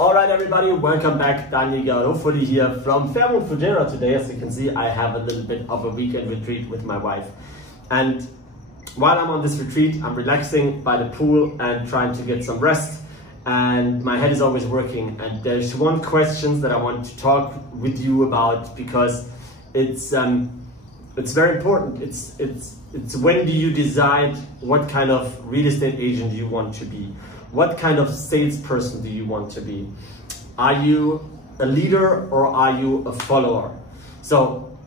Alright everybody, welcome back. Garofoli here from Fairmont Fujairah today. As you can see, I have a little bit of a weekend retreat with my wife. And while I'm on this retreat, I'm relaxing by the pool and trying to get some rest. And my head is always working. And there's one question that I want to talk with you about because it's very important. It's when do you decide what kind of real estate agent you want to be? What kind of salesperson do you want to be? Are you a leader or are you a follower? So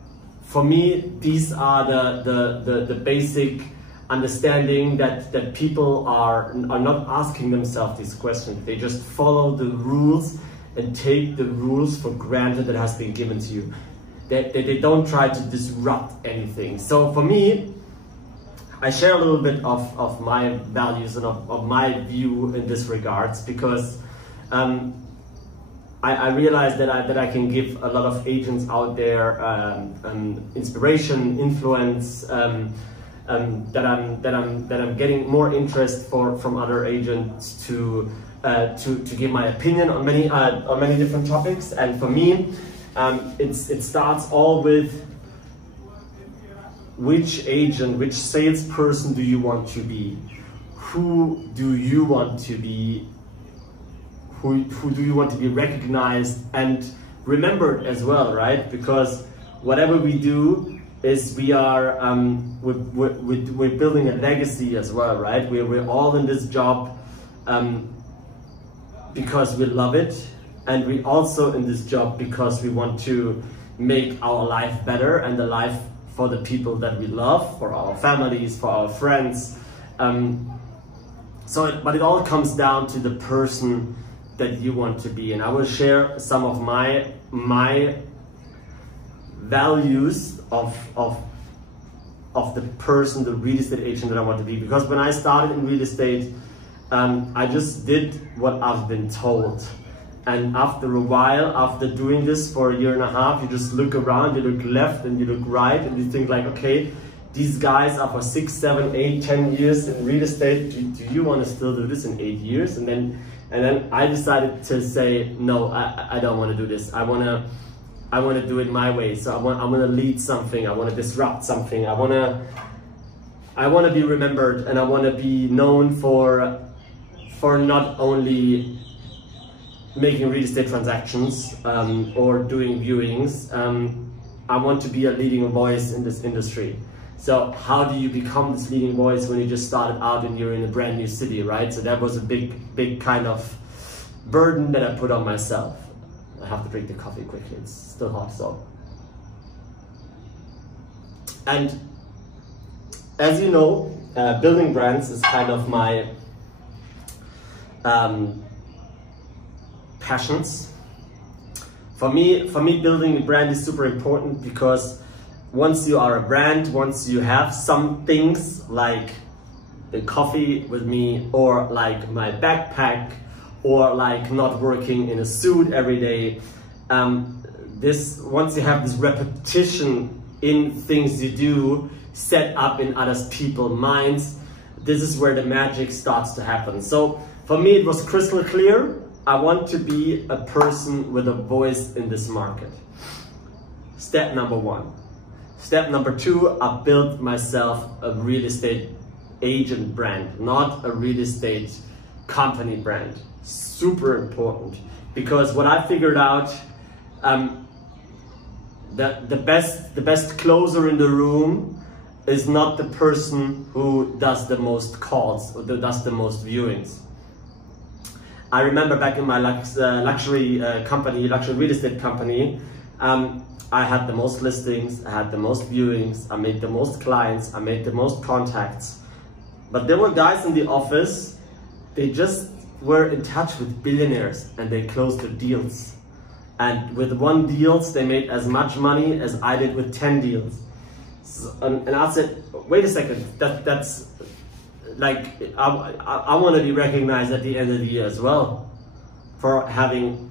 for me, these are the basic understanding that people are not asking themselves these questions. They just follow the rules and take the rules for granted that has been given to you. They don't try to disrupt anything. So for me, I share a little bit of my values and of my view in this regards because I realize that I can give a lot of agents out there inspiration, influence, that I'm getting more interest from other agents to give my opinion on many different topics. And for me, it starts all with which agent, which salesperson do you want to be? Who do you want to be? Who do you want to be recognized and remembered as well, right? Because whatever we do is we are we're building a legacy as well, right? We're all in this job because we love it, and we also in this job because we want to make our life better and the life for the people that we love, for our families, for our friends. But it all comes down to the person that you want to be. And I will share some of my values of the person, the real estate agent that I want to be. Because when I started in real estate, I just did what I've been told. And after a while, after doing this for a year and a half, you just look around, you look left and you look right, and you think like, okay, these guys are for 6, 7, 8, 10 years in real estate. Do you want to still do this in 8 years? And then I decided to say, no, I don't want to do this. I want to do it my way. So I want to lead something. I want to disrupt something. I want to be remembered, and I want to be known for not only making real estate transactions or doing viewings. I want to be a leading voice in this industry. So how do you become this leading voice when you just started out and you're in a brand new city, right? So that was a big kind of burden that I put on myself. I have to drink the coffee quickly, it's still hot, so. And as you know, building brands is kind of my passions. For me, building a brand is super important because once you are a brand, once you have some things like the coffee with me, or like my backpack, or like not working in a suit every day, once you have this repetition in things you do, set up in other people's minds, this is where the magic starts to happen. So for me, it was crystal clear. I want to be a person with a voice in this market. Step number 1. Step number 2, I built myself a real estate agent brand, not a real estate company brand. Super important, because what I figured out, that the best closer in the room is not the person who does the most calls or does the most viewings. I remember back in my luxury real estate company, I had the most listings, I had the most viewings, I made the most clients, I made the most contacts. But there were guys in the office, they just were in touch with billionaires and they closed their deals. And with 1 deal, they made as much money as I did with 10 deals. So, and I said, wait a second, that's like, I want to be recognized at the end of the year as well for having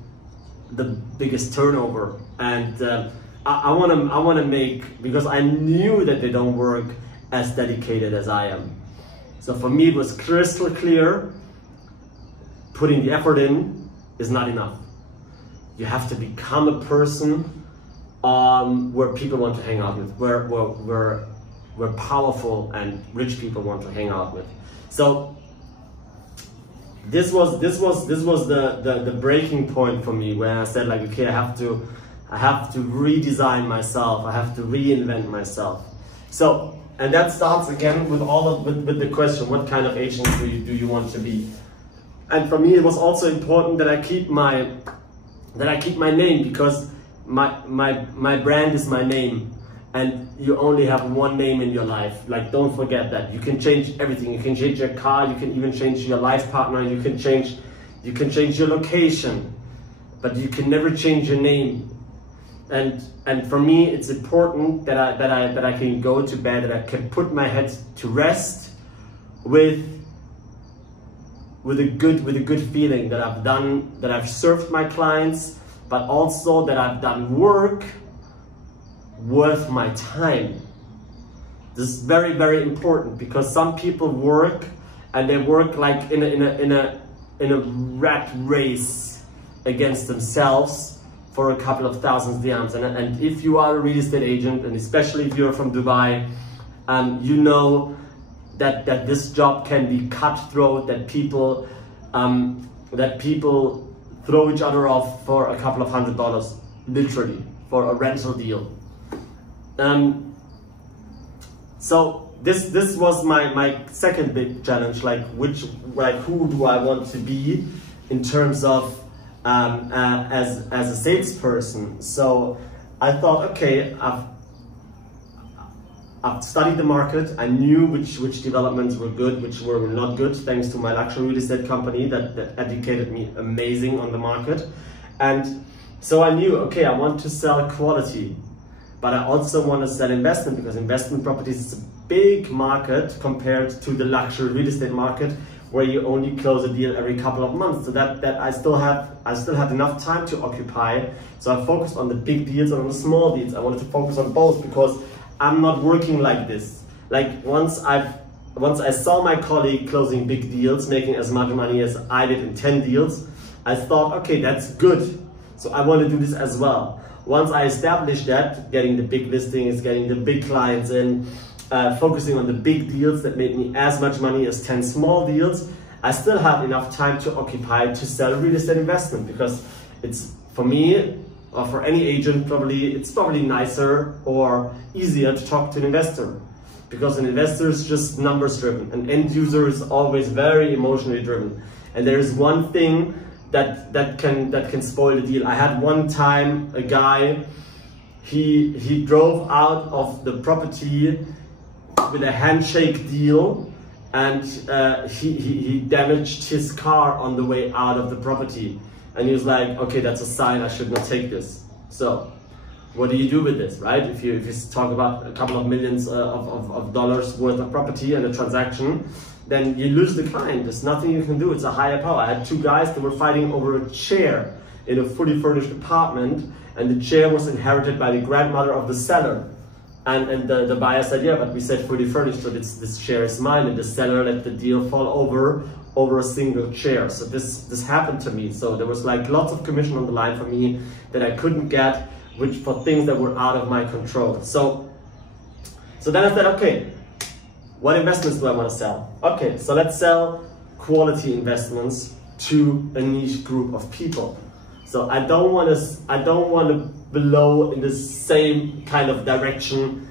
the biggest turnover. And I want to make, because I knew that they don't work as dedicated as I am. So for me, it was crystal clear, putting the effort in, is not enough. You have to become a person where people want to hang out with, where powerful and rich people want to hang out with. So this was the breaking point for me, where I said, like, okay, I have to redesign myself, I have to reinvent myself. So, and that starts again with with the question, what kind of agent do you want to be? And for me, it was also important that I keep my name, because my brand is my name, and you only have one name in your life. Like, don't forget that. You can change everything. You can change your car, you can even change your life partner, you can change your location, but you can never change your name. And for me, it's important that I can go to bed, that I can put my head to rest with a good feeling that I've served my clients, but also that I've done work worth my time. This is very, very important, because some people work, and they work like in a rat race against themselves for a couple of thousand dirhams. And if you are a real estate agent, and especially if you're from Dubai, you know that this job can be cutthroat, that people throw each other off for a couple of $100, literally, for a rental deal. So this was my second big challenge, like who do I want to be in terms of as a salesperson. So I thought, okay, I've studied the market. I knew which developments were good, which were not good, thanks to my luxury real estate company that educated me amazing on the market. And so I knew, okay, I want to sell quality, but I also want to sell investment, because investment properties is a big market compared to the luxury real estate market, where you only close a deal every couple of months. So that I still had enough time to occupy. So I focused on the big deals and on the small deals. I wanted to focus on both, because I'm not working like this. Like, once I saw my colleague closing big deals, making as much money as I did in 10 deals, I thought, okay, that's good. So I want to do this as well. Once I established that, getting the big listings, getting the big clients in, focusing on the big deals that made me as much money as 10 small deals, I still had enough time to occupy to sell real estate investment, because it's, for me, or for any agent, it's probably nicer or easier to talk to an investor, because an investor is just numbers driven. An end user is always very emotionally driven, and there is one thing that can spoil the deal. I had one time a guy, he drove out of the property with a handshake deal, and he damaged his car on the way out of the property. And he was like, okay, that's a sign I should not take this. So what do you do with this, right? If you talk about a couple of millions of dollars worth of property and a transaction, then you lose the client. There's nothing you can do. It's a higher power. I had two guys that were fighting over a chair in a fully furnished apartment, and the chair was inherited by the grandmother of the seller. And the buyer said, yeah, but we said fully furnished, so this chair is mine, and the seller let the deal fall over a single chair. So this happened to me. So there was like lots of commission on the line for me that I couldn't get, which for things that were out of my control. So then I said, okay, what investments do I want to sell? Okay, so let's sell quality investments to a niche group of people. So I don't want to blow in the same kind of direction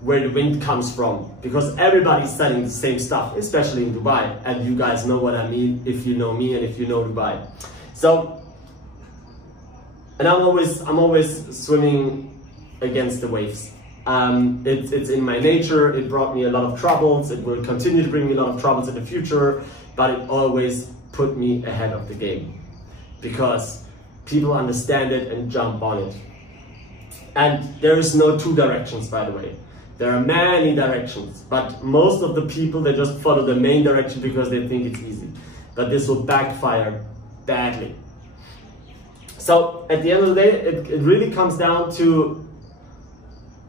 where the wind comes from, because everybody's selling the same stuff, especially in Dubai, and you guys know what I mean if you know me and if you know Dubai. So, and I'm always swimming against the waves. It's in my nature. It brought me a lot of troubles. It will continue to bring me a lot of troubles in the future, but it always put me ahead of the game, because people understand it and jump on it. And there is no two directions, by the way. There are many directions, but most of the people, they just follow the main direction because they think it's easy. But this will backfire badly. So at the end of the day, it really comes down to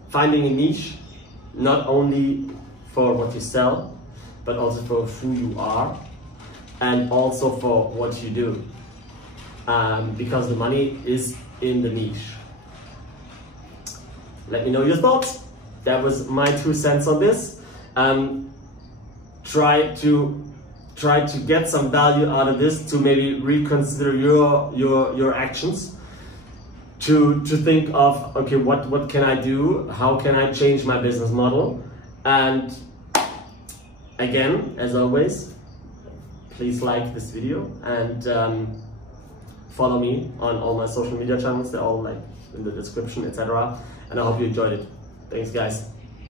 finding a niche, not only for what you sell, but also for who you are, and also for what you do. because the money is in the niche. Let me know your thoughts. That was my 2 cents on this. Try to get some value out of this, to maybe reconsider your actions, to think of, okay, what can I do? How can I change my business model? And again, as always, please like this video and follow me on all my social media channels. They're all like in the description, etc. And I hope you enjoyed it. Thanks, guys.